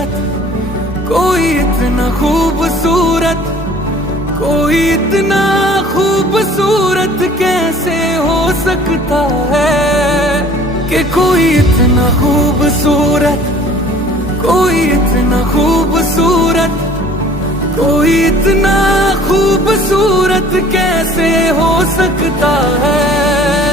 खूबसूरत, कोई इतना खूबसूरत, कोई इतना खूबसूरत कैसे हो सकता है कि कोई इतना खूबसूरत, कोई इतना खूबसूरत, कोई इतना खूबसूरत कैसे हो सकता है।